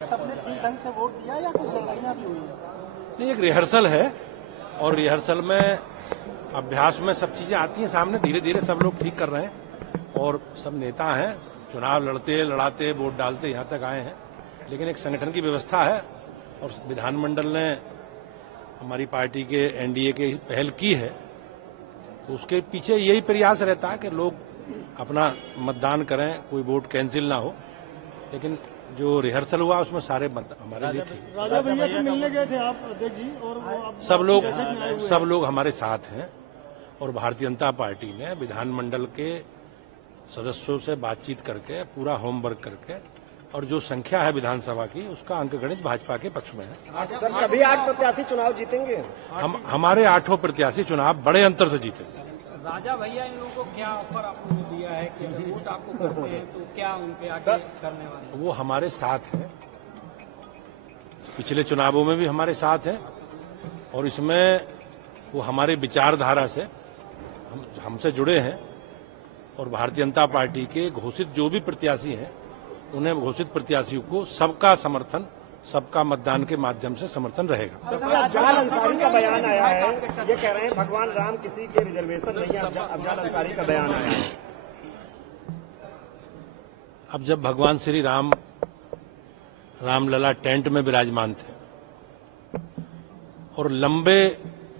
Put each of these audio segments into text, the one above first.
सबने ठीक ढंग से वोट दिया या कुछ गड़बड़ियां भी हुई है? नहीं, एक रिहर्सल है और रिहर्सल में अभ्यास में सब चीजें आती हैं सामने। धीरे धीरे सब लोग ठीक कर रहे हैं और सब नेता हैं, चुनाव लड़ते लड़ाते वोट डालते यहां तक आए हैं। लेकिन एक संगठन की व्यवस्था है और विधानमंडल ने हमारी पार्टी के एनडीए के पहल की है, तो उसके पीछे यही प्रयास रहता है कि लोग अपना मतदान करें, कोई वोट कैंसिल ना हो। लेकिन जो रिहर्सल हुआ उसमें सारे मत हमारे लिए ठीक। राजा भैया से मिलने गए थे आप अध्यक्ष जी, और वो आप सब लोग हमारे साथ हैं और भारतीय जनता पार्टी ने विधानमंडल के सदस्यों से बातचीत करके पूरा होमवर्क करके और जो संख्या है विधानसभा की उसका अंकगणित भाजपा के पक्ष में है। सर, सभी 8 प्रत्याशी चुनाव जीतेंगे? हमारे 8 प्रत्याशी चुनाव बड़े अंतर से जीते। राजा भैया इन लोगों को क्या ऑफर आपको दिया है कि अगर वोट आपको करते हैं तो क्या उनके आगे करने वाले? वो हमारे साथ है, पिछले चुनावों में भी हमारे साथ है और इसमें वो हमारे विचारधारा से हमसे जुड़े हैं और भारतीय जनता पार्टी के घोषित जो भी प्रत्याशी हैं उन्हें घोषित प्रत्याशियों को सबका समर्थन, सबका मतदान के माध्यम से समर्थन रहेगा। अफजल अंसारी का बयान आया है, ये कह रहे हैं भगवान राम किसी के रिजर्वेशन नहीं है। अफजल अंसारी का बयान आया है। अब जब भगवान श्री रामलला टेंट में विराजमान थे और लंबे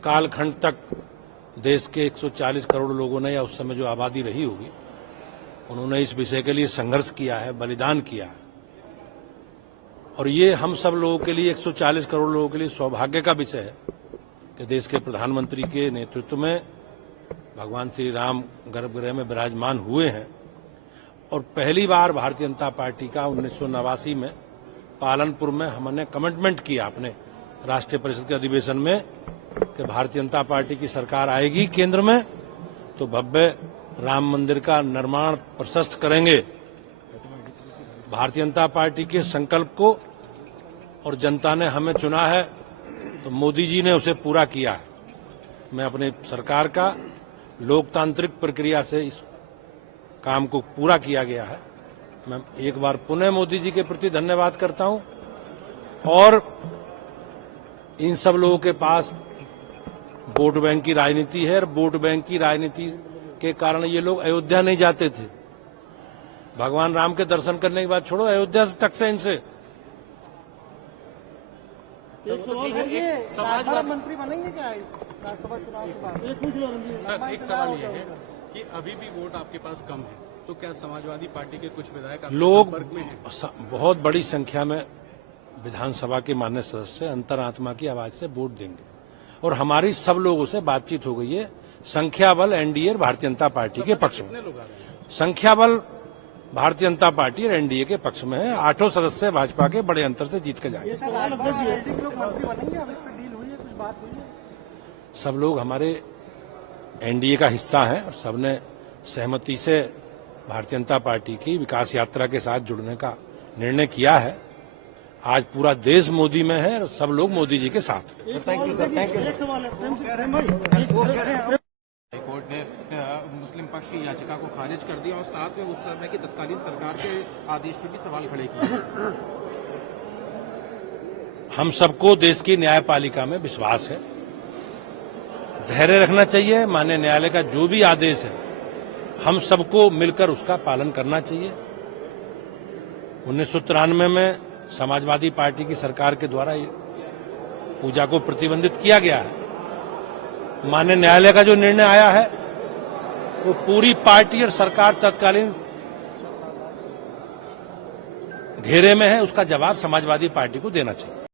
कालखंड तक देश के 140 करोड़ लोगों ने या उस समय जो आबादी रही होगी उन्होंने इस विषय के लिए संघर्ष किया है, बलिदान किया है और ये हम सब लोगों के लिए 140 करोड़ लोगों के लिए सौभाग्य का विषय है कि देश के प्रधानमंत्री के नेतृत्व में भगवान श्री राम गर्भगृह में विराजमान हुए हैं। और पहली बार भारतीय जनता पार्टी का 1989 में पालनपुर में हमने कमिटमेंट किया अपने राष्ट्रीय परिषद के अधिवेशन में कि भारतीय जनता पार्टी की सरकार आएगी केंद्र में तो भव्य राम मंदिर का निर्माण प्रशस्त करेंगे। भारतीय जनता पार्टी के संकल्प को और जनता ने हमें चुना है तो मोदी जी ने उसे पूरा किया है। मैं अपने सरकार का लोकतांत्रिक प्रक्रिया से इस काम को पूरा किया गया है। मैं एक बार पुनः मोदी जी के प्रति धन्यवाद करता हूं और इन सब लोगों के पास वोट बैंक की राजनीति है और वोट बैंक की राजनीति के कारण ये लोग अयोध्या नहीं जाते थे। भगवान राम के दर्शन करने के बाद छोड़ो, अयोध्या तक से इनसे मंत्री बनेंगे क्या इस राज्यसभा चुनाव के बाद? सर, एक सवाल ये है कि अभी भी वोट आपके पास कम है, तो क्या समाजवादी पार्टी के कुछ विधायक लोग संपर्क में हैं? बहुत बड़ी संख्या में विधानसभा के माननीय सदस्य अंतरात्मा की आवाज से वोट देंगे और हमारी सब लोगों से बातचीत हो गई है। संख्या बल एनडीए और भारतीय जनता पार्टी के पक्ष में, संख्या बल भारतीय जनता पार्टी और एनडीए के पक्ष में है। 8 सदस्य भाजपा के बड़े अंतर से जीत के जाएंगे। सब लोग हमारे एनडीए का हिस्सा हैं और सबने सहमति से भारतीय जनता पार्टी की विकास यात्रा के साथ जुड़ने का निर्णय किया है। आज पूरा देश मोदी में है और सब लोग मोदी जी के साथ हैं। Thank you sir, thank you. High court ने मुस्लिम पक्ष की याचिका को खारिज कर दिया और साथ में उस समय की तत्कालीन सरकार के आदेश पर भी सवाल खड़े किए। हम सबको देश की न्यायपालिका में विश्वास है, धैर्य रखना चाहिए। माननीय न्यायालय का जो भी आदेश है हम सबको मिलकर उसका पालन करना चाहिए। 1993 में समाजवादी पार्टी की सरकार के द्वारा पूजा को प्रतिबंधित किया गया है। माननीय न्यायालय का जो निर्णय आया है वो पूरी पार्टी और सरकार तत्कालीन घेरे में है, उसका जवाब समाजवादी पार्टी को देना चाहिए।